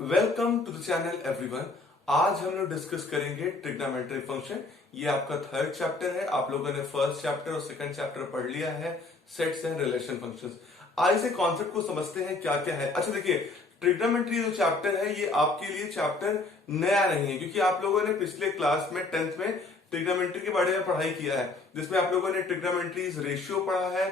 Welcome to the channel everyone. आज हम लोग डिस्कस करेंगे ट्रिग्नोमेट्री फंक्शन। ये आपका थर्ड चैप्टर है। आप लोगों ने फर्स्ट चैप्टर और सेकंड चैप्टर पढ़ लिया है, सेट्स एंड रिलेशन फंक्शंस। आज इसे कॉन्सेप्ट को समझते हैं क्या क्या है। अच्छा देखिए, ट्रिग्नोमेट्री जो चैप्टर है ये आपके लिए चैप्टर नया नहीं है, क्योंकि आप लोगों ने पिछले क्लास में 10th में ट्रिग्नोमेट्री के बारे में पढ़ाई किया है, जिसमें आप लोगों ने ट्रिग्नोमेट्रीज रेशियो पढ़ा है,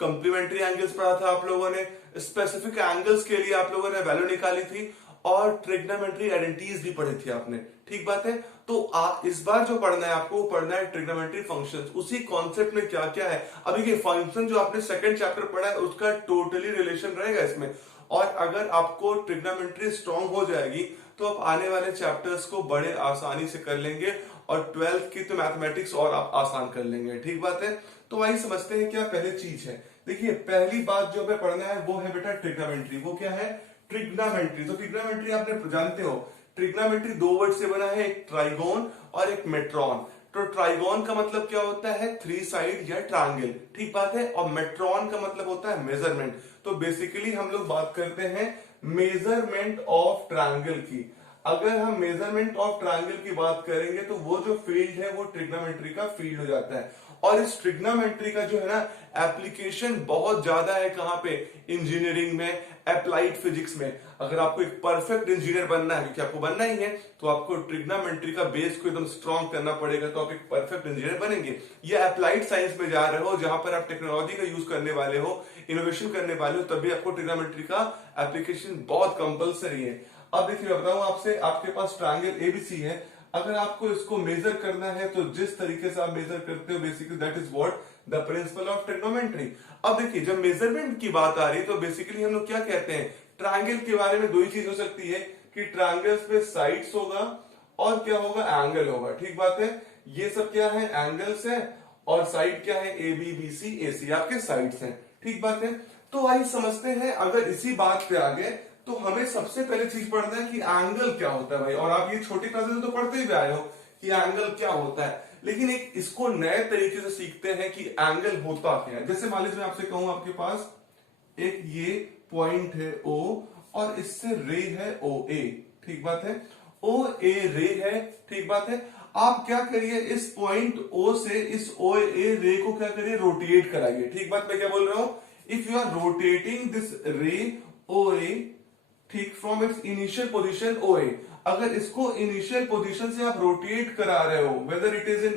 कंप्लीमेंट्री एंगल्स पढ़ा था आप लोगों ने, स्पेसिफिक एंगल्स के लिए आप लोगों ने वैल्यू निकाली थी, और ट्रिग्नोमेट्री आइडेंटिटीज भी पढ़ी थी आपने। ठीक बात है। तो इस बार जो पढ़ना है आपको, वो पढ़ना है ट्रिग्नोमेट्री फंक्शंस। उसी कॉन्सेप्ट में क्या क्या है, अभी ये फंक्शन जो आपने सेकंड चैप्टर पढ़ा है उसका टोटली रिलेशन रहेगा इसमें। और अगर आपको ट्रिग्नोमेट्री स्ट्रांग हो जाएगी तो आप आने वाले चैप्टर्स को बड़े आसानी से कर लेंगे, और 12th की तो मैथमेटिक्स और आप आसान कर लेंगे। ठीक बात है। तो वही समझते हैं क्या पहले चीज है। देखिए, पहली बात जो हमें पढ़ना है वो है बेटा ट्रिग्नोमेट्री। वो क्या है? ट्रिग्नोमेट्री। तो ट्रिग्नोमेट्री आपने जानते हो, ट्रिग्नोमेट्री दो वर्ड से बना है, एक ट्राइगोन और एक मेट्रॉन। तो ट्राइगोन का मतलब क्या होता है? थ्री साइड या ट्रायंगल। ठीक बात है। और मेट्रॉन का मतलब होता है मेजरमेंट। तो बेसिकली हम लोग बात करते हैं मेजरमेंट ऑफ ट्रायंगल की। अगर हम मेजरमेंट ऑफ ट्रायंगल की बात करेंगे तो वो जो फील्ड है वो ट्रिग्नोमेट्री का फील्ड हो जाता है। और इस ट्रिग्नोमेट्री का जो है ना एप्लीकेशन बहुत ज्यादा है। कहां पे? इंजीनियरिंग में, अप्लाइड फिजिक्स में। अगर आपको एक परफेक्ट इंजीनियर बनना है, क्योंकि आपको बनना ही है, तो आपको ट्रिग्नोमेट्री का बेस को एकदम स्ट्रॉन्ग करना पड़ेगा, तो आप एक परफेक्ट इंजीनियर बनेंगे। ये अप्लाइड साइंस में जा रहे हो, जहां पर आप टेक्नोलॉजी का यूज करने वाले हो, इनोवेशन करने वाले हो, तभी आपको ट्रिग्नोमेट्री का एप्लीकेशन बहुत कंपलसरी है। अब देखिए, मैं बताऊं आपसे, आपके पास ट्रायंगल एबीसी है। अगर आपको इसको मेजर करना है तो जिस तरीके से आप मेजर करते हो, basically that is what the principle of trigonometry. अब देखिए, जब मेजरमेंट की बात आ रही है तो बेसिकली हम लोग क्या कहते हैं, ट्रायंगल के बारे में दो ही चीज हो सकती है कि ट्रायंगल्स पे साइड्स होगा और क्या होगा? एंगल होगा। ठीक बात है। ये सब क्या है? एंगल्स है। और साइड क्या है? ए बी बी सी ए सी आपके साइड्स हैं। ठीक बात है। तो आइए समझते हैं, अगर इसी बात पे आ गए तो हमें सबसे पहले चीज पढ़ना है कि एंगल क्या होता है भाई। और आप ये छोटी क्लासेस में तो पढ़ते ही भी आए हो कि एंगल क्या होता है, लेकिन एक इसको नए तरीके से सीखते हैं कि एंगल होता क्या है। जैसे मान लीजिए मैं आपसे कहूं, आपके पास एक ये पॉइंट है O, और इससे रे है OA। ठीक बात है। OA रे है। ठीक बात है। आप क्या करिए, इस पॉइंट O से इस OA रे को क्या करिए? रोटेट कराइए। ठीक बात, मैं क्या बोल रहा हूं? If you are rotating this ray OA, ठीक, from its initial position OA, अगर इसको इनिशियल पोजीशन से आप रोटेट करा रहे हो, whether it is in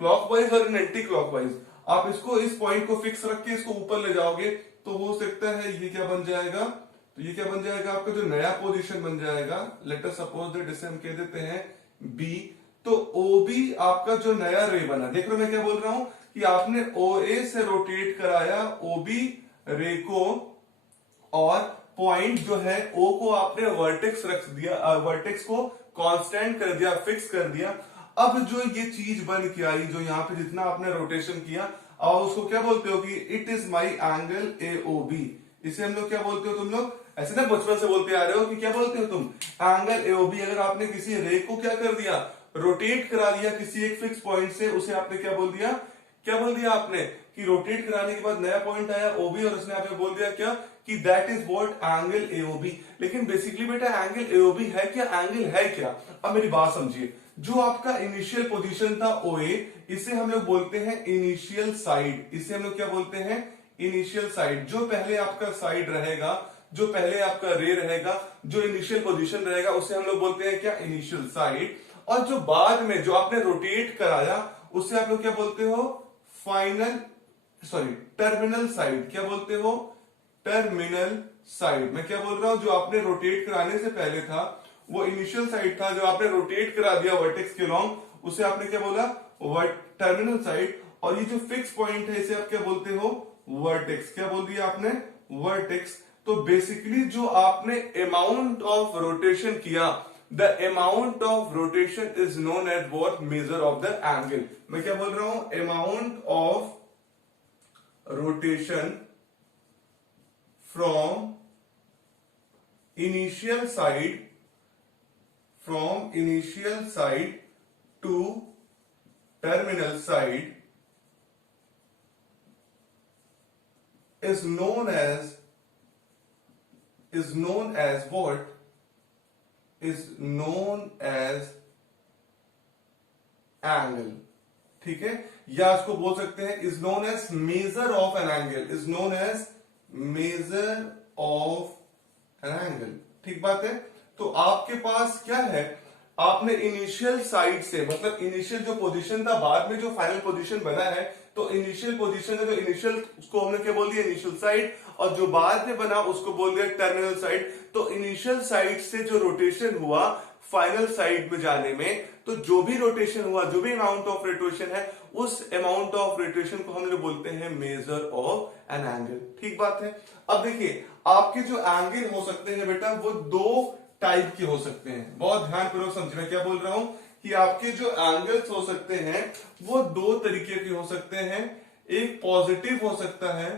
clockwise और इन एंटी क्लॉकवाइज, आप इसको इस पॉइंट को फिक्स रख के इसको ऊपर ले जाओगे, तो हो सकता है ये क्या बन जाएगा? तो ये क्या बन जाएगा? आपका जो नया पोजीशन बन जाएगा, लेट अस सपोज दैट इसे हम कह देते हैं B। तो OB आपका जो नया रे बना, देख रहे हो मैं क्या बोल रहा हूं कि आपने OA से रोटेट कराया OB रे को, और पॉइंट जो है O को आपने वर्टेक्स रख दिया, वर्टेक्स को कांस्टेंट कर दिया, फिक्स कर दिया। अब जो ये चीज बन के आई, जो यहाँ पे जितना आपने रोटेशन किया, और उसको क्या बोलते हो कि it is my angle AOB। इसे हम लोग क्या बोलते हो? तुम लोग ऐसे ना बचपन से बोलते आ रहे हो कि क्या बोलते हो तुम? Angle AOB। अगर आपने किसी रे को क्या कर दिया? रोटेट करा दिया किसी एक फिक्स पॉइंट से, उसे आपने क्या बोल दिया? क्या बोल दिया आपने कि रोटेट कराने के बाद नया पॉइंट आया OB, और उसने आपने बोल दिया क्या कि that is what angle AOB। लेकिन बेसिकली बेटा एंगल AOB है क्या? एंगल है क्या? अब मेरी बात समझिए, जो आपका इनिशियल पोजीशन था OA, इसे हम लोग बोलते हैं इनिशियल साइड। इसे हम लोग क्या बोलते हैं? Initial side. जो पहले आपका साइड रहेगा, जो पहले आपका रे रहेगा, जो इनिशियल पोजीशन रहेगा, उसे हम लोग बोलते हैं क्या? Initial side. और जो बाद में जो आपने रोटेट कराया, उसे आप लोग क्या बोलते हो? Final, sorry, terminal side. क्या बोलते हो? Terminal side. मैं क्या बोल रहा हूं, जो आपने रोटेट कराने से पहले था वो इनिशियल साइड था, जो आपने रोटेट करा दिया वर्टेक्स के लॉन्ग, उसे आपने क्या बोला? Terminal side. और ये जो फिक्स पॉइंट है, इसे आप क्या बोलते हो? वर्टेक्स। क्या बोल दिया आपने? वर्टेक्स। तो बेसिकली जो आपने अमाउंट ऑफ रोटेशन किया, the amount of rotation is known as what? Measure of the angle. मैं क्या बोल रहा हूं? Amount of rotation from initial side, to terminal side is known as what? Is known as angle, ठीक है, या इसको बोल सकते हैं is known as measure of an angle, is known as measure of an angle, ठीक बात है। तो आपके पास क्या है, आपने इनिशियल साइड से, मतलब इनिशियल जो पोजीशन था, बाद में जो फाइनल पोजीशन बना है, तो इनिशियल पोजीशन है, जो इनिशियल उसको हमने क्या बोल दिया, इनिशियल साइड, और जो बाद में बना उसको बोल दिया टर्मिनल साइड। तो इनिशियल साइड से जो रोटेशन हुआ फाइनल साइड में जाने में, तो जो भी रोटेशन हुआ, जो भी अमाउंट ऑफ रोटेशन है, उस अमाउंट ऑफ रोटेशन को हम लोग बोलते हैं मेजर ऑफ एन एंगल, ठीक बात है। अब देखिए आपके जो एंगल हो सकते हैं बेटा, वो दो टाइप के हो सकते हैं, बहुत ध्यानपूर्वक समझना क्या बोल रहा हूं, कि आपके जो एंगल्स हो सकते हैं वो दो तरीके के हो सकते हैं। एक पॉजिटिव हो सकता है,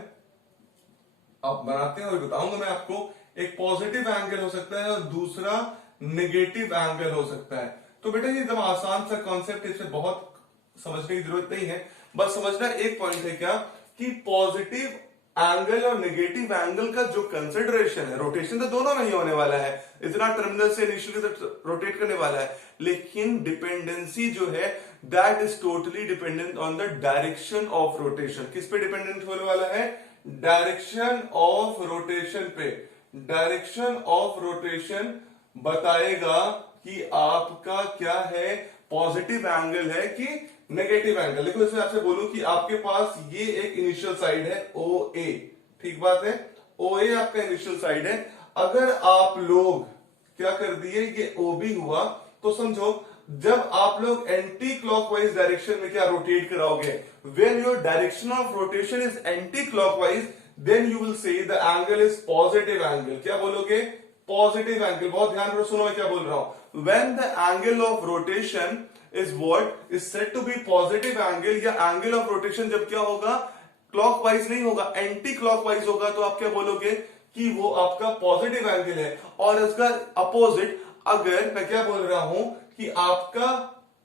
आप बनाते हैं और बताऊंगा मैं आपको, एक पॉजिटिव एंगल हो सकता है और दूसरा नेगेटिव एंगल हो सकता है। तो बेटा ये एकदम आसान सा कॉन्सेप्ट, इसे बहुत समझने की जरूरत नहीं है, बस समझना एक पॉइंट है क्या, कि पॉजिटिव एंगल और नेगेटिव एंगल का जो कंसिडरेशन है, रोटेशन तो दोनों में ही होने वाला है, इतना टर्मिनल से इनिशियल तक रोटेट करने वाला है, लेकिन डिपेंडेंसी जो है that is totally dependent on the direction of rotation. किस पे डिपेंडेंट होने वाला है, डायरेक्शन ऑफ रोटेशन पे। डायरेक्शन ऑफ रोटेशन बताएगा कि आपका क्या है, पॉजिटिव एंगल है कि नेगेटिव एंगल। देखो इसमें आपसे बोलूं कि आपके पास ये एक इनिशियल साइड है ओ ए, ठीक बात है, ओ ए आपका इनिशियल साइड है। अगर आप लोग क्या कर दिए, ये ओ बी हुआ, तो समझो जब आप लोग एंटी क्लॉकवाइज डायरेक्शन में क्या रोटेट कराओगे, when your direction of rotation is anti clockwise, then you will say the angle is positive angle. क्या बोलोगे, पॉजिटिव एंगल। बहुत ध्यान से सुनो मैं क्या बोल रहा हूं, when the angle of rotation is what is said to be positive angle, या एंगल ऑफ रोटेशन जब क्या होगा, क्लॉकवाइज नहीं होगा, एंटी क्लॉकवाइज होगा, तो आप क्या बोलोगे कि वो आपका पॉजिटिव एंगल है। और इसका अपोजिट, अगर मैं क्या बोल रहा हूं कि आपका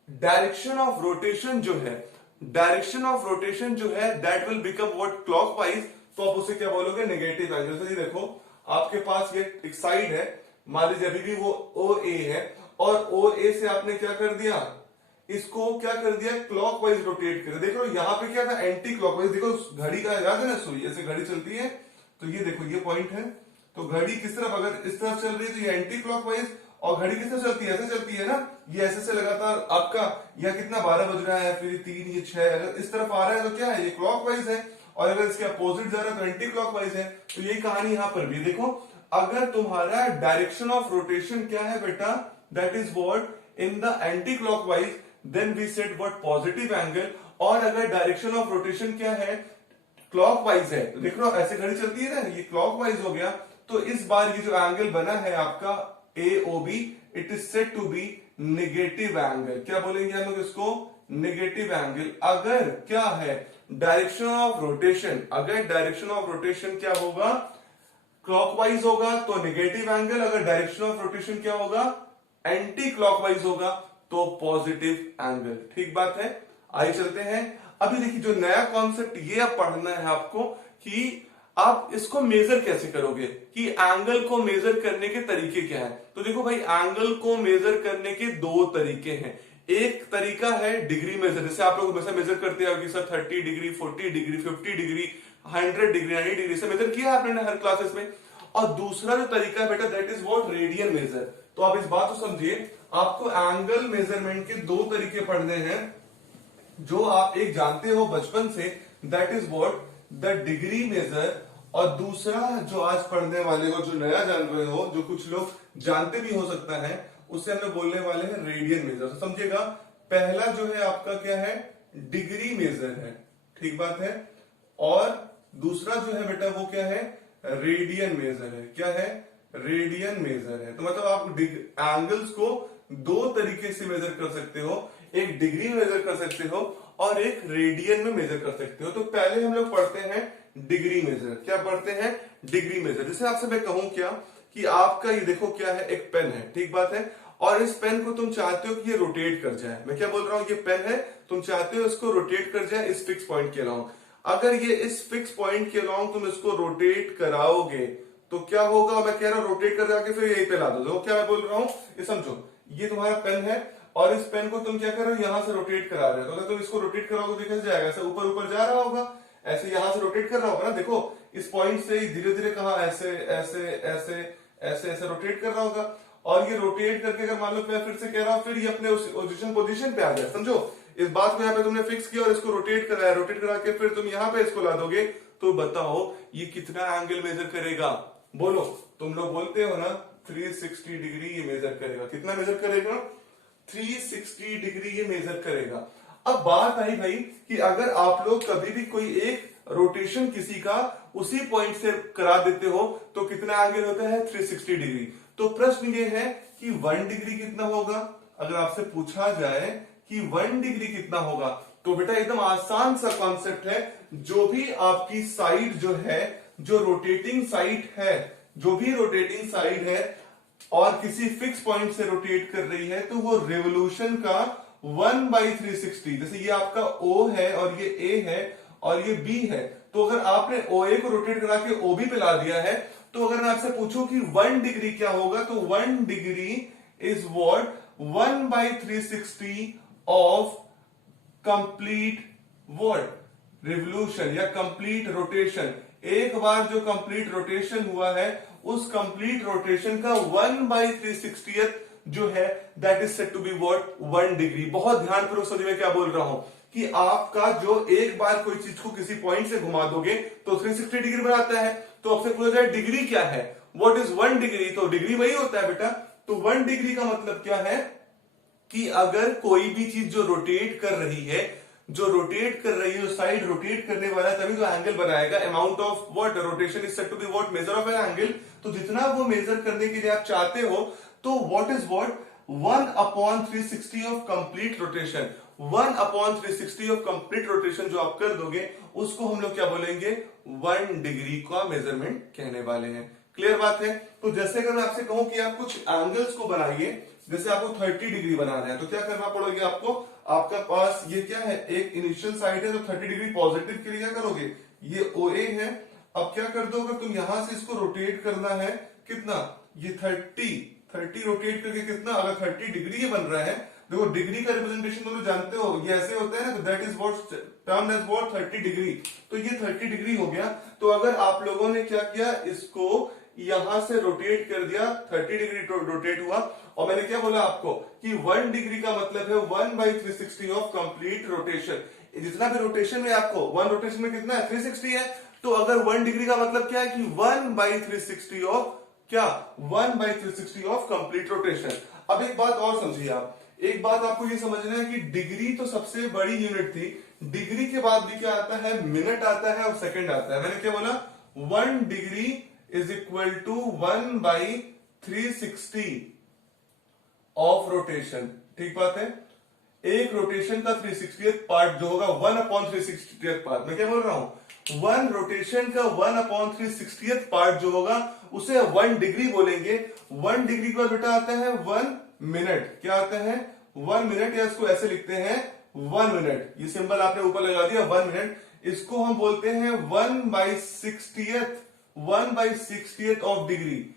डायरेक्शन ऑफ रोटेशन जो है, डायरेक्शन ऑफ रोटेशन जो है that will become what, clockwise, तो आप उसे क्या बोलोगे, नेगेटिव एंगल। तो ये देखो आपके पास ये एक साइड है, मान लीजिए अभी भी वो ओ ए है, और ओ ए से आपने क्या कर दिया, इसको क्या कर दिया, क्लॉकवाइज रोटेट कर। देखो यहाँ पे क्या था, एंटी क्लॉकवाइज। देखो घड़ी का याद है ना, सुई ऐसे घड़ी चलती है, तो ये देखो ये पॉइंट है, तो घड़ी किस तरफ, अगर इस तरफ चल रही है तो ये एंटी क्लॉकवाइज, और घड़ी किस तरफ चलती है, ऐसे चलती है ना, ये ऐसे से लगातार आपका, यह कितना 12 बज रहा है, फिर 3, ये 6, अगर इस तरफ आ रहा है तो क्या है, ये क्लॉकवाइज है, और अगर इसके अपोजिट जा रहा है तो एंटी क्लॉकवाइज है। तो यही कहानी यहां पर भी देखो, अगर तुम्हारा डायरेक्शन ऑफ रोटेशन क्या है बेटा, that is what in the anti clockwise, then we said what positive angle. और अगर डायरेक्शन ऑफ रोटेशन क्या है, क्लॉकवाइज है, तो देख लो ऐसे घड़ी चलती है ना, ये क्लॉकवाइज हो गया, तो इस बार ये जो एंगल बना है आपका AOB, it is said to be negative angle. क्या बोलेंगे हम लोग इसको, नेगेटिव एंगल। अगर क्या है, डायरेक्शन ऑफ रोटेशन, अगर डायरेक्शन ऑफ रोटेशन क्या होगा, क्लॉकवाइज होगा तो नेगेटिव एंगल, अगर डायरेक्शन ऑफ रोटेशन क्या होगा, एंटी क्लॉकवाइज होगा तो पॉजिटिव एंगल, ठीक बात है। आइए चलते हैं, अभी देखिए जो नया कॉन्सेप्ट ये अब पढ़ना है आपको, कि आप इसको मेजर कैसे करोगे, कि एंगल को मेजर करने के तरीके क्या है। तो देखो भाई, एंगल को मेजर करने के दो तरीके हैं। एक तरीका है डिग्री मेजर, जैसे आप लोग हमेशा मेजर करते हो कि sir 30 degree, 40 degree, 50 degree, 100 degree, 90 degree से मेजर किया आपने हर क्लासेस में। और दूसरा जो तरीका है बेटा, that is what, radian major. तो आप इस बात को समझिए, आपको एंगल मेजरमेंट के दो तरीके पढ़ने हैं, जो आप एक जानते हो बचपन से, that is what the degree measure, और दूसरा जो आज पढ़ने वाले हो, जो नया जान रहे हो, जो कुछ लोग जानते भी हो सकता है, उसे हम लोग बोलने वाले हैं रेडियन मेजर। तो समझिएगा, पहला जो है आपका क्या है, डिग्री मेजर है, ठीक बात है, और दूसरा जो है बेटा वो क्या है, रेडियन मेजर है। क्या है, रेडियन मेजर है। तो मतलब आप एंगल्स को दो तरीके से मेजर कर सकते हो, एक डिग्री में मेजर कर सकते हो और एक रेडियन में मेजर कर सकते हो। तो पहले हम लोग पढ़ते हैं डिग्री मेजर। क्या पढ़ते हैं, डिग्री मेजर। जैसे आपसे मैं कहूं क्या, कि आपका ये देखो क्या है, एक पेन है, ठीक बात है, और इस पेन को तुम चाहते हो कि ये रोटेट कर जाए। मैं क्या बोल रहा हूं, ये पेन है, तुम चाहते हो इसको रोटेट कर जाए इस फिक्स पॉइंट के अलाउंग। अगर ये इस फिक्स पॉइंट के अलाउंग तुम इसको रोटेट कराओगे, तो क्या होगा, मैं कह रहा हूं रोटेट कर जाके फिर यहीं पे ला दो। क्या मैं बोल रहा हूं ये समझो, ये तुम्हारा पेन है और इस पेन को तुम क्या कर रहे हो, यहां से रोटेट करा रहे हो। तो अगर तुम इसको रोटेट कराओगे तो कैसे जाएगा, ऐसे ऊपर ऊपर जा रहा होगा, ऐसे यहां से रोटेट कर रहा होगा ना। देखो इस पॉइंट से धीरे धीरे कहा ऐसे ऐसे ऐसे ऐसे ऐसे रोटेट कर रहा होगा। और ये रोटेट करके अगर मान लो मैं फिर से कह रहा हूं, फिर ये अपने उस पोजीशन पे आ गया। समझो इस बात को यहाँ पे तुमने फिक्स किया और इसको रोटेट कराया, रोटेट करा के फिर तुम यहाँ पे इसको ला दोगे, तो बताओ ये कितना एंगल मेजर करेगा। बोलो, तुम लोग बोलते हो ना 360 डिग्री ये मेजर करेगा। कितना मेजर करेगा, 360 डिग्री ये मेजर करेगा। अब बात आई भाई कि अगर आप लोग कभी भी कोई एक रोटेशन किसी का उसी पॉइंट से करा देते हो तो कितना एंगल होता है, 360 डिग्री। तो प्रश्न ये है कि 1 डिग्री कितना होगा। अगर आपसे पूछा जाए कि 1 डिग्री कितना होगा, तो बेटा एकदम आसान सा कॉन्सेप्ट है। जो भी आपकी साइड जो है, जो रोटेटिंग साइड है, जो भी रोटेटिंग साइड है और किसी फिक्स पॉइंट से रोटेट कर रही है, तो वो रेवोल्यूशन का 1/360। जैसे ये आपका O है और ये A है और ये B है, तो अगर आपने OA को रोटेट करा के OB पे ला दिया है, तो अगर मैं आपसे पूछूं कि 1 डिग्री क्या होगा, तो 1 degree is what, 1/360 of complete what revolution या कंप्लीट रोटेशन। एक बार जो कंप्लीट रोटेशन हुआ है, उस कंप्लीट रोटेशन का 1/360 जो है that is said to be what, 1 degree. बहुत ध्यानपूर्वक समझिए मैं क्या बोल रहा हूं कि आपका जो एक बार कोई चीज को किसी पॉइंट से घुमा दोगे तो 360 डिग्री बनाता है। तो आपसे पूछा जाए डिग्री क्या है, व्हाट इज 1 डिग्री, तो डिग्री वही होता है बेटा। तो 1 डिग्री का मतलब क्या है कि अगर कोई भी चीज जो रोटेट कर रही है, जो रोटेट कर रही है, साइड रोटेट करने वाला है, तभी तो एंगल बनाएगा। Amount of what rotation is said to be what, measure of an angle. तो जितना वो मेजर करने के लिए आप चाहते हो, तो what is what, 1/360 of complete rotation. 1/360 of complete rotation जो आप कर दोगे, उसको हम लोग क्या बोलेंगे, 1 डिग्री का मेजरमेंट कहने वाले हैं। क्लियर बात है। तो जैसे अगर मैं आपसे कहूं कि आप कुछ एंगल्स को बनाइए, जैसे आपको 30 डिग्री बनाना है, तो क्या करना पड़ेगा आपको, आपका पास ये क्या है, एक इनिशियल साइड है, तो 30 डिग्री पॉजिटिव के लिए क्या करोगे, ये OA है। अब क्या कर दो, अगर तुम यहां से इसको रोटेट करना है, कितना, ये 30 रोटेट करके कितना, अगर 30 डिग्री ये बन रहा है, देखो डिग्री का रिप्रेजेंटेशन तुम लोग जानते हो, ये ऐसे होता है ना, तो that is what term as what 30 degree. तो ये 30 डिग्री हो गया। तो अगर आप लोगों ने क्या किया, इसको यहां से रोटेट कर दिया, 30 डिग्री रोटेट हुआ, और मैंने क्या बोला आपको कि 1 डिग्री का मतलब है 1/360 ऑफ कंप्लीट रोटेशन। जितना भी रोटेशन है आपको, 1 रोटेशन में कितना है, 360 है। तो अगर 1 डिग्री का मतलब क्या है कि 1/360 ऑफ क्या, 1/360 ऑफ कंप्लीट रोटेशन। अब एक बात और समझिए आप, एक बात आपको ये समझना है कि डिग्री तो सबसे बड़ी यूनिट थी, डिग्री के बाद भी क्या आता है, मिनट आता है और सेकंड आता है। मैंने क्या बोला, 1 degree is equal to 1/360 of rotation. ठीक बात है। एक रोटेशन का 360th पार्ट जो होगा 1/360th पार्ट। मैं क्या बोल रहा हूं, 1 रोटेशन का 1/360th पार्ट जो होगा उसे 1 डिग्री बोलेंगे। 1 डिग्री का बेटा आता है 1 मिनट। क्या आता है, 1 मिनट, या इसको ऐसे लिखते हैं 1 मिनट। ये सिंबल आपने ऊपर लगा दिया 1 मिनट। इसको हम बोलते हैं 1/60th ऑफ डिग्री।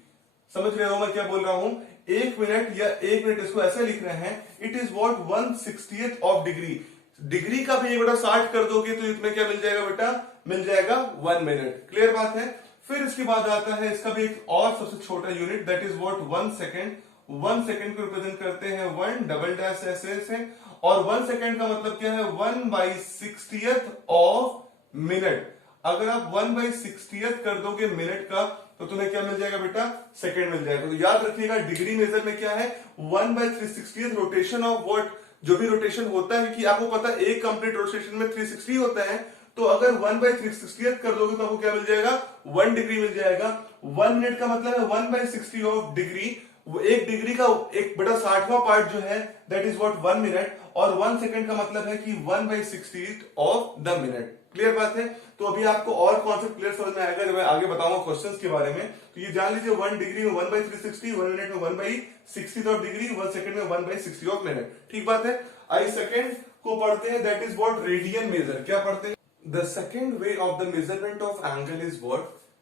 समझ रहे हो मैं क्या बोल रहा हूं, 1 मिनट या 1 मिनट, इसको ऐसे लिख रहे हैं, it is what 1/60th of degree. Degree का भी 1/60 कर दोगे तो इसमें क्या मिल जाएगा बेटा, मिल जाएगा 1 मिनट। क्लियर बात है। फिर इसके बाद आता है इसका भी एक और सबसे छोटा unit, that is what 1 second. 1 second को रिप्रेजेंट करते हैं 1 डबल डैश ऐसे से, और 1 सेकेंड का मतलब क्या है, 1/60th ऑफ मिनट। अगर आप 1/60th कर दोगे मिनट का, तो तुम्हें क्या मिल जाएगा बेटा, सेकेंड मिल जाएगा। तो याद रखिएगा डिग्री मेजर में क्या है, 1/360th रोटेशन ऑफ व्हाट, जो भी रोटेशन होता है, कि आपको पता है एक कंप्लीट रोटेशन में 360 होता है, तो अगर 1/360th कर दोगे तो आपको क्या मिल जाएगा, 1 डिग्री मिल जाएगा। 1 मिनट का मतलब है 1/60 ऑफ डिग्री। वो एक डिग्री का 1/60वां पार्ट जो है दैट इज व्हाट 1 मिनट, और 1 सेकेंड का मतलब है कि 1/60th of the minute. Clear बात है। तो अभी आपको और कॉन्सेप्ट क्लियर समझ में आएगा जब मैं आगे बताऊंगा क्वेश्चंस के बारे में। तो ये जान लीजिए 1 डिग्री में 1/360, 1 मिनट में 1/60th ऑफ डिग्री, 1 सेकंड में 1/60 ऑफ मिनट। ठीक बात है। आई सेकंड को पढ़ते हैं, that is what radian major. क्या पढ़ते हैं, the second way of the measurement of angle is what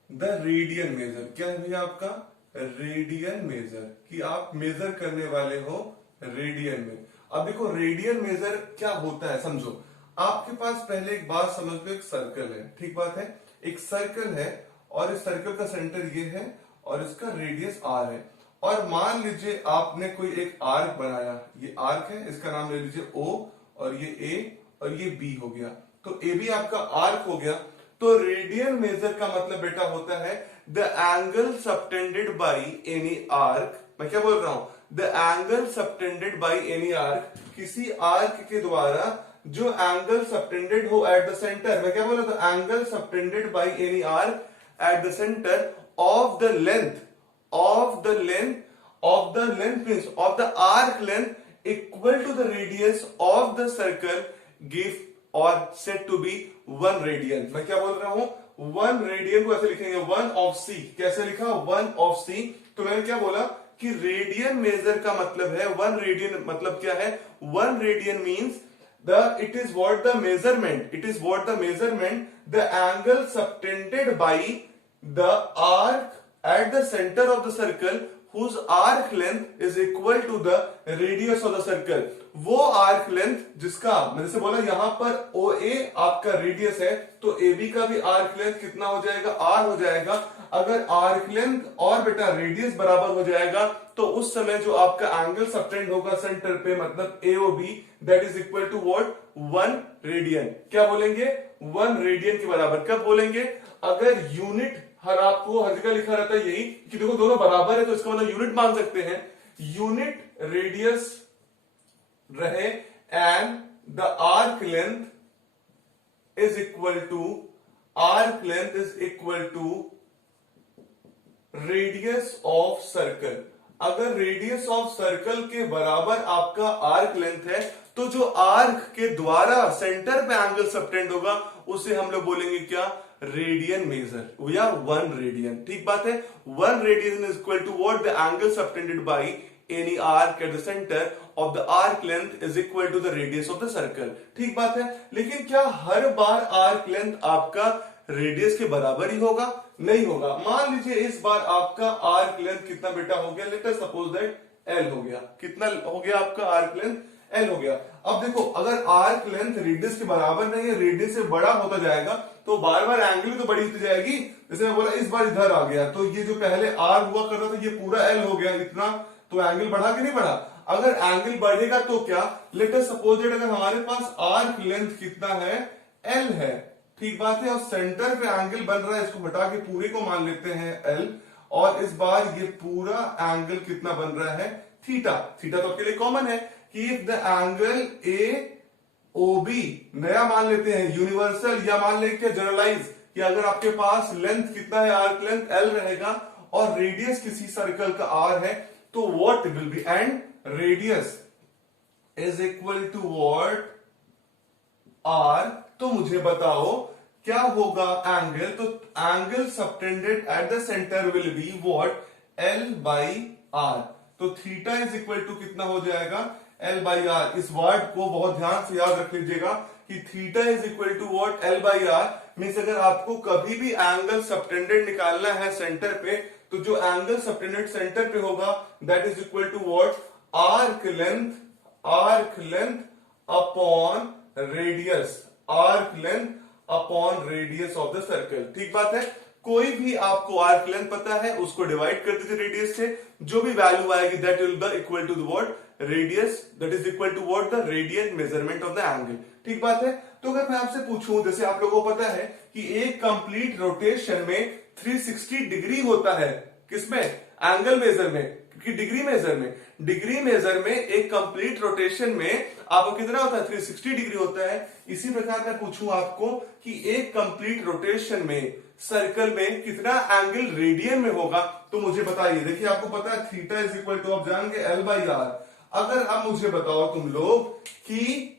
the radian major. क्या है भैया आपका रेडियन मेजर, कि आप मेजर करने वाले हो रेडियन में। अब देखो रेडियन मेजर क्या होता है समझो। आपके पास पहले एक बात समझ लो, एक सर्कल है, ठीक बात है, एक सर्कल है और इस सर्कल का सेंटर ये है और इसका रेडियस आर है। और मान लीजिए आपने कोई एक आर्क बनाया, ये आर्क है, इसका नाम ले लीजिए ओ, और ये ए और ये बी हो गया, तो ए बी आपका आर्क हो गया। तो रेडियन मेजर का मतलब बेटा होता है the angle subtended by any arc. मैं क्या बोल रहा हूं, the angle subtended by any arc, किसी आर्क के द्वारा जो एंगल सबटेंडेड हो एट द सेंटर। मैं क्या बोला था, angle subtended by any arc at the centre of the length, of the length means of the arc length equal to the radius of the circle give or said to be 1 radian। मैं क्या बोल रहा हूं, 1 radian को ऐसे लिखेंगे 1 of c। कैसे लिखा, 1 of c। तो मैंने क्या बोला कि रेडियन मेजर का मतलब है 1 रेडियन। मतलब क्या है, 1 radian means it is what the measurement the angle subtended by the arc at the center of the circle whose arc length is equal to the radius of the circle। वो arc length जिसका मैंने से बोला यहां पर ओ ए आपका radius है, तो ए बी का भी आर्क लेंथ कितना हो जाएगा, आर हो जाएगा। अगर आर्क लेंथ और बेटा रेडियस बराबर हो जाएगा तो उस समय जो आपका एंगल सबटेंड होगा सेंटर पे, मतलब A O B, that is equal to what, 1 radian. क्या बोलेंगे, 1 रेडियन के बराबर। कब बोलेंगे, अगर यूनिट, हर आपको हर जगह लिखा रहता है यही कि देखो दोनों बराबर है तो इसका मतलब यूनिट मान सकते हैं, यूनिट रेडियस रहे and the arc length is equal to radius of circle. अगर रेडियस ऑफ सर्कल के बराबर आपका आर्क लेंथ है तो जो आर्क के द्वारा सेंटर पे एंगल सबटेंड होगा उसे हम लोग बोलेंगे क्या, रेडियन मेजर या 1 रेडियन। ठीक बात है, 1 radian is equal to what, the angle subtended by any arc at the centre of the arc length is equal to the radius of the circle. ठीक बात है, लेकिन क्या हर बार आर्क लेंथ आपका रेडियस के बराबर ही होगा, नहीं होगा। मान लीजिए इस बार आपका आर्क लेंथ कितना बेटा हो गया, let us suppose that L हो गया। कितना हो गया आपका आर्क लेंथ, एल हो गया। अब देखो अगर आर्क लेंथ रेडियस के बराबर नहीं है, रेडियस से बड़ा होता जाएगा तो बार बार एंगल तो बड़ी होती जाएगी। जैसे मैं बोला इस बार इधर आ गया तो ये जो पहले आर हुआ करता था ये पूरा एल हो गया इतना, तो एंगल बढ़ा कि नहीं बढ़ा। अगर एंगल बढ़ेगा तो क्या, लेट अस सपोज दैट अगर हमारे पास आर्क लेंथ कितना है, एल है, ठीक बात है, और सेंटर पे एंगल बन रहा है, इसको हटा के पूरे को मान लेते हैं एल, और इस बार ये पूरा एंगल कितना बन रहा है, थीटा। थीटा तो आपके लिए कॉमन है कि if the angle A O B, नया मान लेते हैं यूनिवर्सल, या मान लेते हैं जनरलाइज कि अगर आपके पास लेंथ कितना है, आर्क लेंथ एल रहेगा और रेडियस किसी सर्कल का आर है, तो what will be, and radius is equal to what, R. तो मुझे बताओ क्या होगा एंगल, तो angle subtended at the centre will be what, L by R. तो थीटा इज इक्वल टू कितना हो जाएगा, एल बाई आर। इस वर्ड को बहुत ध्यान से याद रख लीजिएगा कि theta is equal to what, L by R. Means अगर आपको कभी भी एंगल सबटेंडेड निकालना है सेंटर पे, तो जो एंगल सबटेंडेड सेंटर पे होगा that is equal to what, arc length upon radius, arc length upon radius of the circle. ठीक बात है, कोई भी आपको आर्क लेंथ पता है उसको डिवाइड कर दीजिए रेडियस से, जो भी वैल्यू आएगी that will be equal to the what, radius, that is equal to what, the radian measurement of the angle. ठीक बात है। तो अगर मैं आपसे पूछूं, जैसे आप लोगों को पता है कि एक कंप्लीट रोटेशन में 360 डिग्री होता है, किसमें, एंगल मेजर में, क्योंकि डिग्री मेजर में एक कंप्लीट रोटेशन में आपको कितना होता है, 360 डिग्री होता है। इसी प्रकार मैं पूछूं आपको कि एक कंप्लीट रोटेशन में सर्कल में कितना एंगल रेडियन में होगा, तो मुझे बताइए। देखिए आपको पता है थीटा इज इक्वल टू, आप जान गए, एल बाई आर। अगर अब मुझे बताओ तुम लोग कि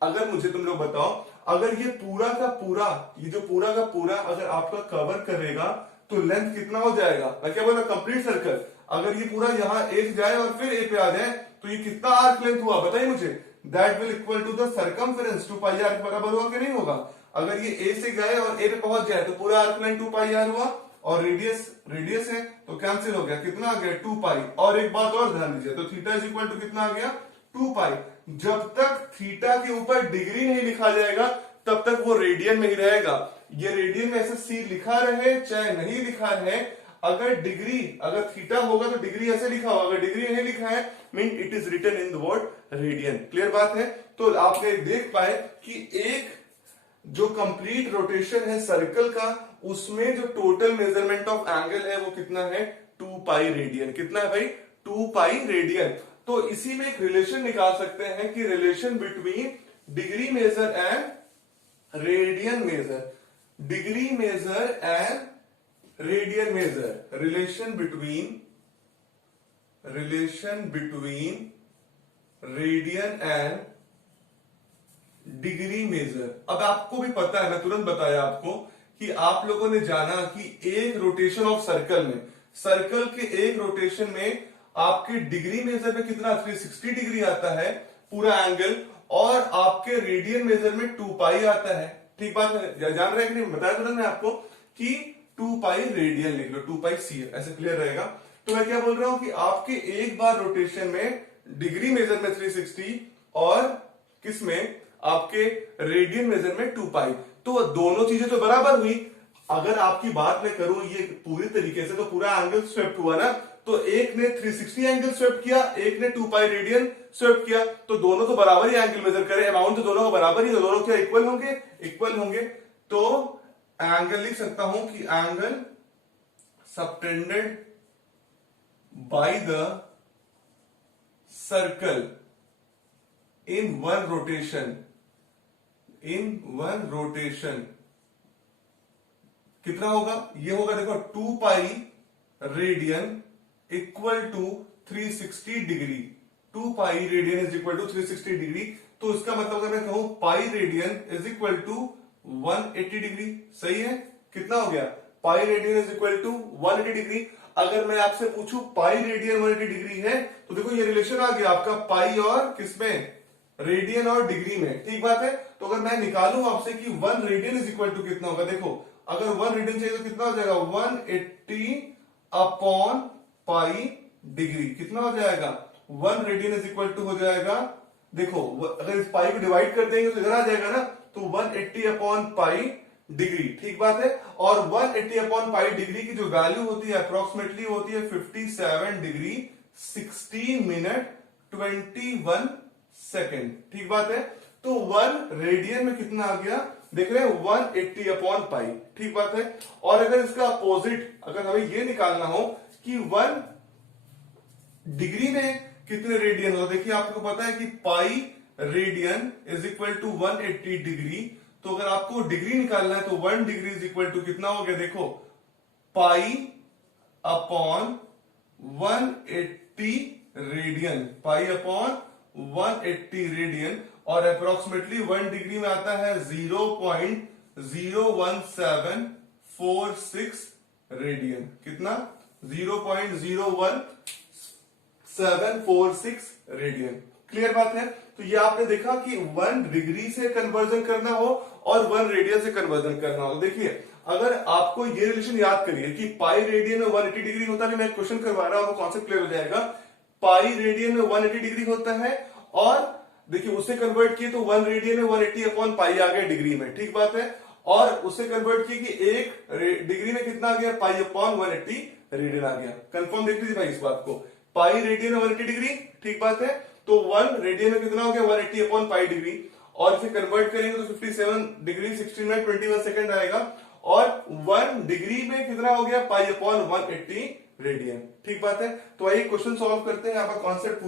अगर ये पूरा का पूरा, ये जो पूरा का पूरा अगर आपका कवर करेगा तो लेंथ कितना हो जाएगा। मैं क्या बोला, कंप्लीट सर्कल अगर ये पूरा यहाँ ए से जाए और फिर ए पे आ जाए तो ये कितना आर्क लेंथ हुआ, बताइए मुझे। That will equal to the circumference, 2 pi r के बराबर हुआ कि नहीं होगा। अगर ये ए से गए और ए पे पहुंच जाए तो पूरा आर्क लेंथ 2 पाई आर हुआ। और रेडियस रेडियस है तो कैंसिल हो गया, कितना आ गया 2 पाई। और एक बात और ध्यान दीजिए, तो थीटा इज इक्वल टू कितना आ गया 2 पाई। जब तक थीटा के ऊपर डिग्री नहीं लिखा जाएगा तब तक वो रेडियन में ही रहेगा। ये रेडियन में ऐसे सी लिखा रहे चाहे नहीं लिखा रहे, अगर डिग्री अगर थीटा होगा तो डिग्री ऐसे लिखा होगा, अगर डिग्री नहीं लिखा है mean it is written in the word radian. Clear बात है। तो आपने देख पाए कि एक जो कंप्लीट रोटेशन है सर्कल का, उसमें जो टोटल मेजरमेंट ऑफ एंगल है वो कितना है 2 पाई रेडियन। कितना है भाई 2 पाई रेडियन। तो इसी में एक रिलेशन निकाल सकते हैं कि relation between degree measure and radian measure, degree measure and radian measure, relation between radian and degree measure. अब आपको भी पता है, मैं तुरंत बताया आपको कि आप लोगों ने जाना कि एक रोटेशन ऑफ सर्कल में, सर्कल के एक रोटेशन में आपके डिग्री मेजर में कितना 360 डिग्री आता है पूरा एंगल, और आपके रेडियन मेजर में 2 पाई आता है। ठीक बात है, जान रहे हैं कि नहीं, बताया तुरंत मैं आपको कि 2 पाई रेडियन लिख लो, 2 पाई सी ऐसे क्लियर रहेगा। तो मैं क्या बोल रहा हूं कि आपके एक बार रोटेशन में डिग्री मेजर में 360 और किसमें आपके रेडियन मेजर में 2 पाई, तो दोनों चीजें तो बराबर हुई। अगर आपकी बात मैं करूं ये पूरी तरीके से, तो पूरा एंगल स्वेप्ट हुआ ना, तो एक ने 360 एंगल स्वेप्ट किया, एक ने 2 पाई रेडियन स्वेप्ट किया, तो दोनों तो बराबर ही एंगल मेजर करे, अमाउंट तो दोनों का बराबर ही, तो दोनों क्या इक्वल होंगे, इक्वल होंगे। तो एंगल लिख सकता हूं कि angle subtended by the circle in one rotation कितना होगा, ये होगा देखो 2 pi radian equal to 360 degree. 2 pi radian is equal to 360 degree. तो इसका मतलब अगर मैं कहूं pi radian is equal to 180 degree, सही है। कितना हो गया, pi radian is equal to 180 degree. अगर मैं आपसे पूछूं पाई रेडियन 180 डिग्री है, तो देखो ये रिलेशन आ गया आपका पाई और किसमें, रेडियन और डिग्री में। ठीक बात है। तो अगर मैं निकालूं आपसे कि 1 रेडियन इज इक्वल टू कितना होगा, देखो अगर 1 रेडियन चाहिए तो कितना हो जाएगा 180 अपॉन पाई डिग्री, कितना हो जाएगा 1 रेडियन इज इक्वल टू हो जाएगा, देखो अगर इस पाई को डिवाइड कर देंगे तो इधर आ जाएगा ना, तो 180 अपॉन पाई डिग्री। ठीक बात है। और 180 अपॉन पाई डिग्री की जो वैल्यू होती है अप्रोक्सीमेटली होती है 57 डिग्री 60 मिनट 21 सेकेंड। ठीक बात है। तो 1 रेडियन में कितना आ गया, देख रहे हैं 180 अपॉन पाई। ठीक बात है। और अगर इसका अपोजिट अगर हमें ये निकालना हो कि 1 डिग्री में कितने रेडियन हो, देखिए आपको पता है कि pi radian is equal to 180 degree. तो अगर आपको डिग्री निकालना है तो 1 डिग्री इज इक्वल टू कितना हो गया, देखो pi upon 180 radian, pi upon 180 radian. और अप्रोक्सीमेटली 1 डिग्री में आता है 0.01746 रेडियन। कितना 0.01746 रेडियन। क्लियर बात है। तो ये आपने देखा कि 1 डिग्री से कन्वर्जन करना हो और 1 रेडियन से कन्वर्जन करना हो। देखिए अगर आपको ये रिलेशन याद करिए कि पाई रेडियन में 180 डिग्री होता है, मैं क्वेश्चन करवा रहा हूं, आपको कॉन्सेप्ट क्लियर हो जाएगा। पाई रेडियन में 180 डिग्री होता है, और देखिए उसे कन्वर्ट किए तो 1 रेडियन में 180 अपॉन पाई आ गया डिग्री में। ठीक बात है। और उसे कन्वर्ट किए कि 1 डिग्री में कितना आ गया, पाई अपॉन 180 रेडियन आ गया। कंफर्म देख लीजिए भाई इस बात को, पाई रेडियन में 180 डिग्री। ठीक बात है। तो 1 रेडियन में कितना हो गया 180 अपॉन पाई डिग्री, और इसे कन्वर्ट करेंगे तो 57 डिग्री 60 मिनट 21 सेकंड आएगा। और 1 डिग्री में कितना हो गया पाई अपॉन 180 रेडियन। ठीक बात है। तो आइए क्वेश्चन सॉल्व करते हैं। आपका concept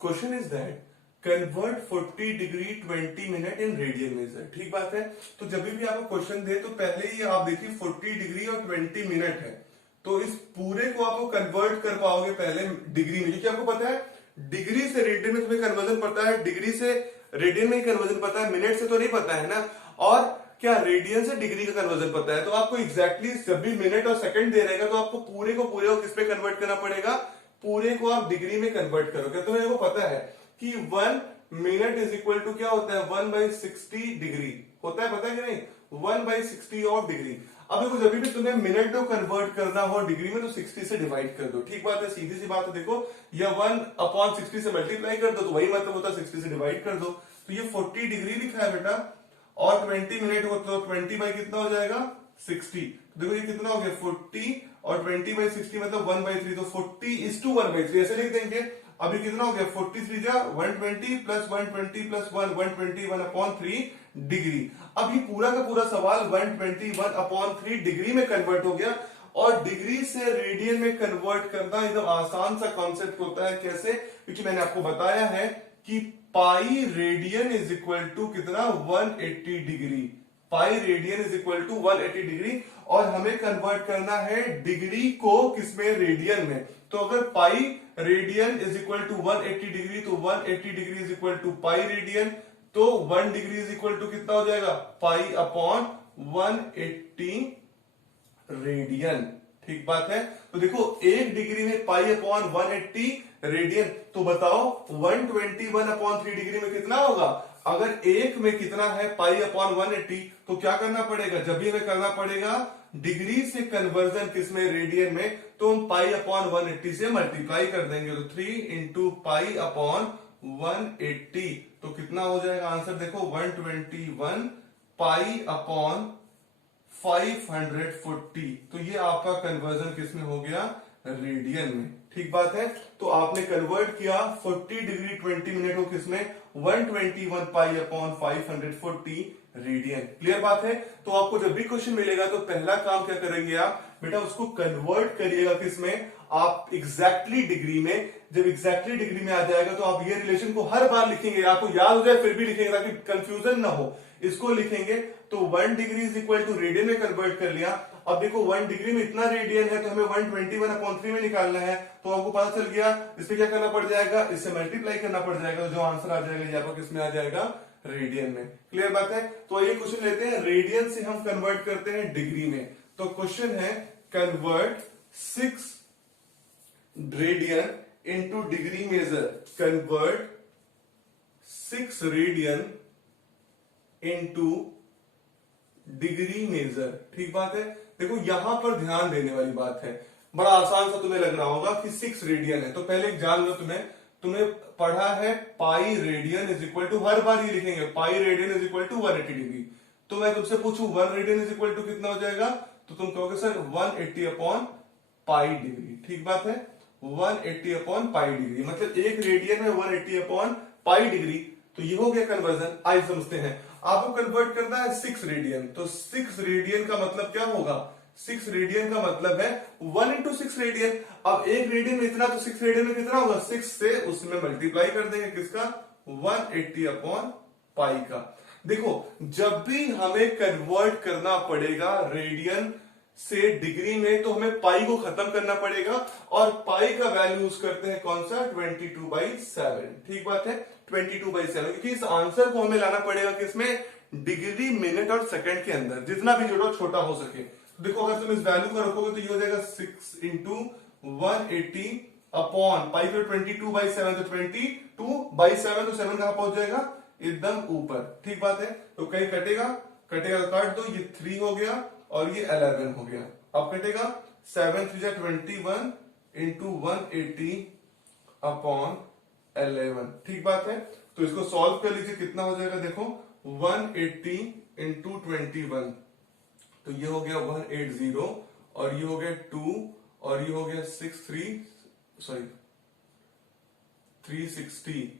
question is that convert 40 degree 20 minute in radian major. ठीक बात है। तो जब भी आपको क्वेश्चन दे तो पहले ही आप देखिए 40 डिग्री और 20 मिनट है, तो इस पूरे को आपको कन्वर्ट कर पाओगे पहले डिग्री में, क्योंकि आपको पता है डिग्री से रेडियन में तुम्हें कन्वर्जन पता है, डिग्री से रेडियन में ही कन्वर्जन पता है, मिनट से तो नहीं पता है ना। और क्या रेडियन से डिग्री का कन्वर्जन पता है, तो आपको एग्जैक्टली जब भी मिनट और सेकंड दे रहेगा तो आपको पूरे को किस पे कन्वर्ट करना पड़ेगा, पूरे को आप डिग्री में कन्वर्ट करोगे। तो मेरे को पता है कि 1 मिनट इज इक्वल टू क्या होता है 1/60 डिग्री होता है, पता है कि नहीं 1/60 ऑफ डिग्री। अब देखो जब भी तुम्हें मिनट को कन्वर्ट करना हो डिग्री में तो 60 से डिवाइड कर दो, ठीक बात है, सीधी सी बात है। देखो या 1/60 से मल्टीप्लाई कर दो तो वही मतलब होता है 60 से डिवाइड कर दो। तो ये 40 डिग्री लिखा है बेटा और 20 मिनट हो तो 20 बाई कितना हो जाएगा 60। तो देखो ये कितना हो गया 40 और 20/60 मतलब 1/3, तो 40:1/3 ऐसे लिख देंगे। अभी कितना हो गया 43 जा 120 प्लस 120 प्लस 1 121/3 डिग्री। अब ये पूरा का पूरा सवाल 121/3 डिग्री में कन्वर्ट हो गया। और डिग्री से रेडियन में कन्वर्ट करना एकदम आसान सा कॉन्सेप्ट होता है। कैसे? क्योंकि मैंने आपको बताया है कि pi radian is equal to कितना 180 degree. Pi radian is equal to 180 degree और हमें कन्वर्ट करना है डिग्री को किसमें रेडियन में। तो अगर pi radian is equal to 180 degree तो 180 degree is equal to pi radian. तो 1 डिग्री इज इक्वल टू कितना हो जाएगा पाई अपॉन 180 रेडियन। ठीक बात है। तो देखो 1 डिग्री में पाई अपॉन 180 रेडियन, तो बताओ 121/3 डिग्री में कितना होगा। अगर एक में कितना है पाई अपॉन 180 तो क्या करना पड़ेगा, जब भी हमें करना पड़ेगा डिग्री से कन्वर्जन किसमें रेडियन में, तो हम पाई अपॉन 180 से मल्टीप्लाई कर देंगे। तो 3 इंटू पाई अपॉन 180 तो कितना हो जाएगा आंसर, देखो 121 पाई अपॉन 540। तो ये आपका कन्वर्जन किसमें हो गया रेडियन में। ठीक बात है। तो आपने कन्वर्ट किया 40 डिग्री 20 मिनट को किसमें 121 पाई अपॉन 540 रेडियन। क्लियर बात है। तो आपको जब भी क्वेश्चन मिलेगा तो पहला काम क्या करेंगे आप बेटा, उसको कन्वर्ट करिएगा किसमें, आप एग्जैक्टली डिग्री में। जब एग्जैक्टली डिग्री में आ जाएगा तो आप ये रिलेशन को हर बार लिखेंगे, आपको याद हो जाए फिर भी लिखेंगे ताकि कंफ्यूजन ना हो। इसको लिखेंगे तो 1 degree is equal to radian में कन्वर्ट कर लिया। अब देखो 1 डिग्री में इतना रेडियन है तो हमें 121/3 में निकालना है। तो आपको पता चल गया इसमें क्या करना पड़ जाएगा, इससे मल्टीप्लाई करना पड़ जाएगा। जो आंसर आ जाएगा ये आपको किसमें आ जाएगा रेडियन में। क्लियर बात है। तो ये क्वेश्चन लेते हैं, रेडियन से हम कन्वर्ट करते हैं डिग्री में। तो क्वेश्चन है convert 6 radian into degree measure. Convert 6 radian into degree measure. ठीक बात है। देखो यहां पर ध्यान देने वाली बात है, बड़ा आसान सा तुम्हें लग रहा होगा कि 6 रेडियन है। तो पहले एक जान लो, तुम्हें पढ़ा है pi radian is equal to, हर बार ये लिखेंगे pi radian is equal to 180 degree. तो मैं तुमसे पूछूं 1 रेडियन इज इक्वल टू कितना हो जाएगा, तो तुम कहोगे सर 180 अपॉन पाई डिग्री। ठीक बात है, 180 अपॉन पाई डिग्री मतलब 1 रेडियन में 180 अपॉन पाई डिग्री। तो ये हो गया कन्वर्जन। आइए समझते हैं। आपको कन्वर्ट करना है 6 रेडियन। तो 6 रेडियन का मतलब क्या होगा, 6 रेडियन का मतलब है 1 इंटू 6 रेडियन। अब 1 रेडियन में इतना तो 6 रेडियन में कितना होगा, 6 से उसमें मल्टीप्लाई कर देंगे किसका 180 अपॉन पाई का। देखो जब भी हमें कन्वर्ट करना पड़ेगा रेडियन से डिग्री में तो हमें पाई को खत्म करना पड़ेगा और पाई का वैल्यू यूज करते हैं कौन सा 22/7। ठीक बात है 22/7, क्योंकि इस आंसर को हमें लाना पड़ेगा किसमें डिग्री मिनट और सेकंड के अंदर, जितना भी छोटा हो सके। तो देखो अगर तुम इस वैल्यू को रखोगे तो ये हो जाएगा 6 इंटू 180 अपॉन पाई पर 22/7, तो 22/7 तो 7 कहां पहुंच जाएगा एकदम ऊपर। ठीक बात है। तो कहीं कटेगा तो काट दो, ये 3 हो गया और ये 11 हो गया। अब कटेगा 7 3 21 इंटू 180 अपॉन 11। ठीक बात है। तो इसको सॉल्व कर लीजिए, कितना हो जाएगा देखो 180 इंटू 21, तो ये हो गया 180 और ये हो गया 2 और ये हो गया 360,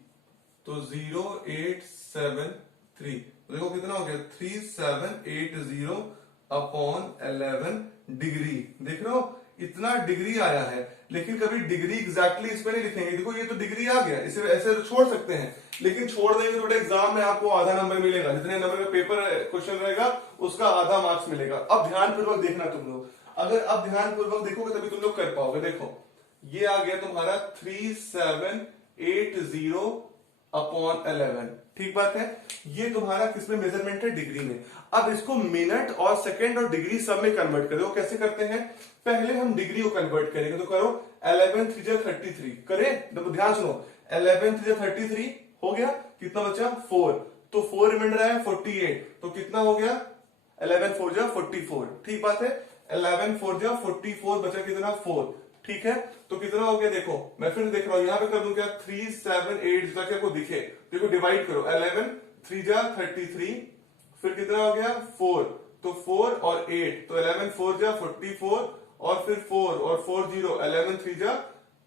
तो 0873। देखो कितना हो गया 3780 अपॉन 11 डिग्री। देख रहे हो इतना डिग्री आया है, लेकिन कभी डिग्री एग्जैक्टली इसमें नहीं लिखेंगे। देखो ये तो डिग्री आ गया, इसे ऐसे तो छोड़ सकते हैं, लेकिन छोड़ देंगे तो एग्जाम में आपको आधा नंबर मिलेगा। जितने नंबर का पेपर क्वेश्चन रहेगा उसका आधा मार्क्स मिलेगा। अब ध्यानपूर्वक देखना तुम लोग, अगर अब ध्यानपूर्वक देखोगे तभी तुम लोग कर पाओगे। देखो ये आ गया तुम्हारा 3780 अपॉन 11। ठीक बात है। ये तुम्हारा किसमें मेजरमेंट है डिग्री में। अब इसको मिनट और सेकंड और डिग्री सब में कन्वर्ट करो। कैसे करते हैं, पहले हम डिग्री को कन्वर्ट करेंगे। तो करो 11 3 33 करें। देखो ध्यान सुनो, 11 3 33 हो गया, कितना बचा 4, तो 4 रिमाइंडर आया 48, तो कितना हो गया 11 4 जा 44, ठीक बात है। 11 4 जा 44, बचा कितना 4, ठीक है। तो कितना हो गया देखो, मैं फिर देख रहा हूं, यहां पे कर दूं क्या 3 7 8 ताकि आपको दिखे। देखो डिवाइड करो, 11 3 जा 33, फिर कितना हो गया 4, तो 4 और 8, तो 11 4 जा 44 और फिर 4 और 4 0, 11 3 जा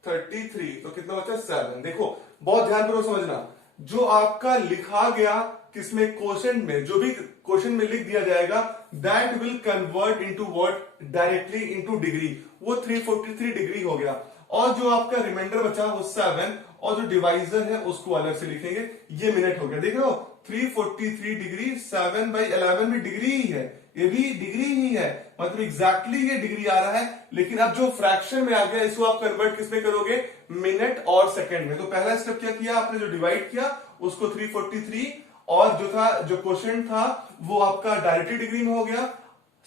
33, तो कितना बचा 7। देखो बहुत ध्यानपूर्वक समझना, जो आपका लिखा गया किसमें क्वेश्चन में, जो भी क्वेश्चन में लिख दिया जाएगा that will convert into what, directly into degree, वो 343 डिग्री हो गया। और जो आपका रिमाइंडर बचा वो 7, और जो डिवाइजर है उसको अलग से लिखेंगे, ये मिनट हो गया। देख रहे हो 343 डिग्री, 7/11 भी डिग्री ही है, ये भी डिग्री ही है, मतलब एग्जैक्टली ये डिग्री आ रहा है। लेकिन अब जो फ्रैक्शन में आ गया इसको आप कन्वर्ट किसमें करोगे, मिनट और सेकंड में। तो पहला स्टेप क्या किया आपने, जो डिवाइड किया उसको 343, और जो था जो क्वेश्चन था वो आपका डायरेक्टली डिग्री में हो गया,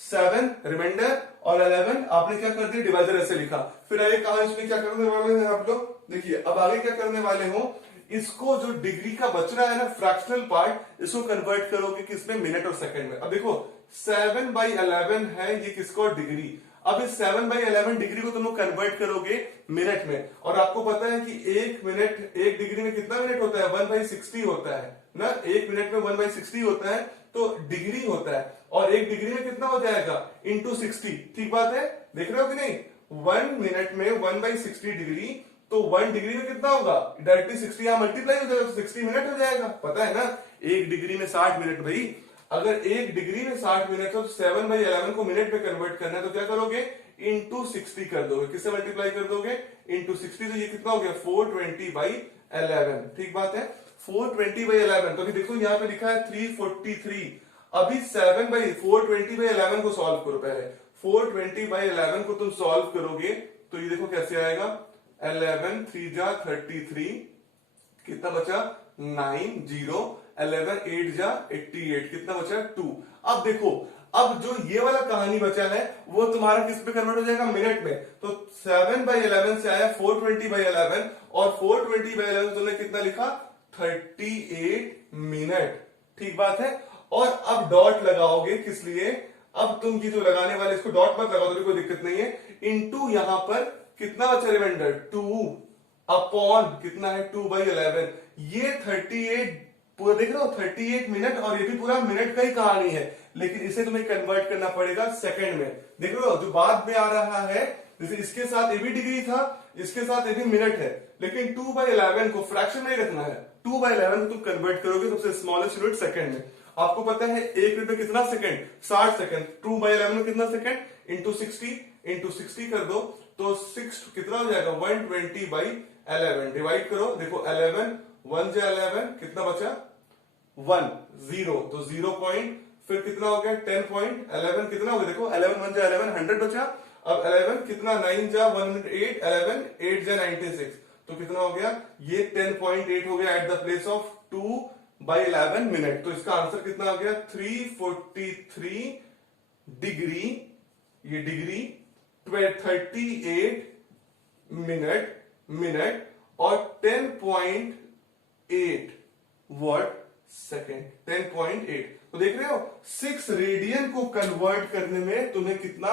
7 रिमाइंडर और 11 आपने क्या कर दिया, डिवाइजर ऐसे लिखा। फिर आगे कहा इसमें क्या करने वाले हैं आप लोग, देखिए अब आगे क्या करने वाले हो, इसको जो डिग्री का बच रहा है ना फ्रैक्शनल पार्ट, इसको कन्वर्ट करोगे किसमें, मिनट और सेकंड में। अब देखो 7/11 है ये किसको, डिग्री। अब इस 7/11 डिग्री को तुम लोग कन्वर्ट करोगे मिनट में, और आपको पता है कि एक मिनट, एक डिग्री में कितना मिनट होता है, 1/60 होता है ना, एक मिनट में 1/60 होता है, तो डिग्री होता है। और एक डिग्री में कितना हो जाएगा, इंटू 60, ठीक बात है, देख रहे हो कि नहीं। 1 मिनट में 1/60 डिग्री, तो 1 डिग्री में कितना होगा, डायरेक्टली 60 यहां मल्टीप्लाई हो जाएगा, 60 मिनट हो जाएगा। पता है ना, एक डिग्री में 60 मिनट। भाई अगर एक डिग्री में 60 मिनट हो तो 7/11 को मिनट में कन्वर्ट करना है, तो क्या करोगे, इंटू 60 कर दोगे, किससे मल्टीप्लाई कर दोगे, इंटू 60, तो ये कितना हो गया 420/11, ठीक बात है, 420/11। तो देखो यहाँ पे लिखा है 343, अभी 420/11 को सॉल्व करो। पहले 420/11 को तुम सॉल्व करोगे तो ये देखो कैसे आएगा, 11 3 जा 33, कितना बचा 9 0, 11 8 जा 88, कितना बचा 2। अब देखो, अब जो ये वाला कहानी बचा है वो तुम्हारा किस पे कन्वर्ट हो जाएगा, मिनट में। तो 7/11 से आया 420/11, और 420/11 तुमने कितना लिखा, 38 मिनट, ठीक बात है। और अब डॉट लगाओगे किस लिए, अब तुम ये जो लगाने वाले इसको डॉट मत लगाओ तो कोई दिक्कत नहीं है, इंटू यहां पर कितना बचा रिमाइंडर 2, अपॉन कितना है 2/11, ये 38 पूरा देख रहे हो 38 मिनट, और ये भी पूरा मिनट का ही कहानी है, लेकिन इसे तुम्हें कन्वर्ट करना पड़ेगा सेकंड में। देख रहे हो जो बाद में आ रहा है, जैसे इसके साथ ये भी डिग्री था, इसके साथ ये भी मिनट है, लेकिन 2/11 को फ्रैक्शन में ही रखना है, 2/11 को तुम कन्वर्ट करोगे सबसे स्मॉलेस्ट यूनिट सेकंड में। आपको पता है एक मिनट में कितना सेकंड, 60 सेकंड, 2/11 में कितना सेकंड, इंटू 60 कर दो, तो 6 कितना हो जाएगा 120/11, डिवाइड करो, देखो 11 1 जा 11, कितना बचा 1 0, तो 0 पॉइंट, फिर कितना हो गया 10 पॉइंट, 11 कितना हो गया, देखो 11 1 जा 11, 100 बचा। अब 11 कितना 9 जा 108, 11 8 जा 96, तो कितना हो गया, ये 10.8 हो गया at the place of 2/11 minute. तो इसका आंसर कितना आ गया 343 डिग्री, ये डिग्री 38 मिनट और 10.8 वॉट सेकेंड, 10.8। तो देख रहे हो 6 रेडियन को कन्वर्ट करने में तुम्हें कितना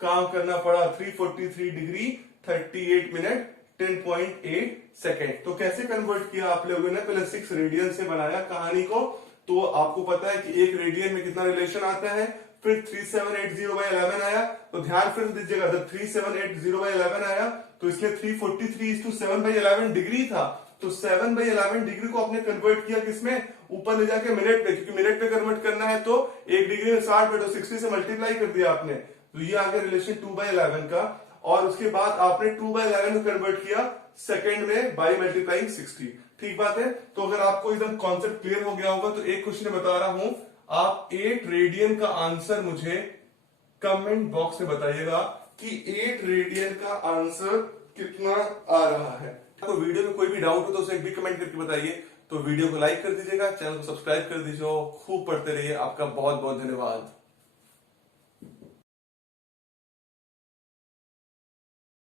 काम करना पड़ा, 343 डिग्री 38 मिनट 10.8 सेकेंड। तो कैसे कन्वर्ट किया आप लोगों ने, पहले 6 रेडियन से बनाया कहानी को। तो आपको पता है कि एक रेडियन में कितना रिलेशन आता है, फिर 3780/11 आया, तो ध्यान फिर दीजिएगा, जब 3780/11 आया तो इसमें 343:7/11 डिग्री था, तो 7/11 डिग्री को आपने कन्वर्ट किया किसमें, ऊपर ले जाके मिनट में, क्योंकि मिनट में कन्वर्ट करना है तो एक डिग्री में 60 में, तो 60 से मल्टीप्लाई कर दिया आपने, तो ये आ गया रिलेशन 2/11 का। और उसके बाद आपने 2/11 को कन्वर्ट किया सेकंड में बाय मल्टीप्लाइंग 60, ठीक बात है। तो अगर आपको एकदम कॉन्सेप्ट क्लियर हो गया होगा तो एक क्वेश्चन बता रहा हूं, आप 8 रेडियन का आंसर मुझे कमेंट बॉक्स में बताइएगा कि 8 रेडियन का आंसर कितना आ रहा है। तो वीडियो में कोई भी डाउट हो तो उसे भी कमेंट करके बताइए। तो वीडियो को लाइक कर दीजिएगा, चैनल को सब्सक्राइब कर दीजिए, खूब पढ़ते रहिए। आपका बहुत बहुत धन्यवाद।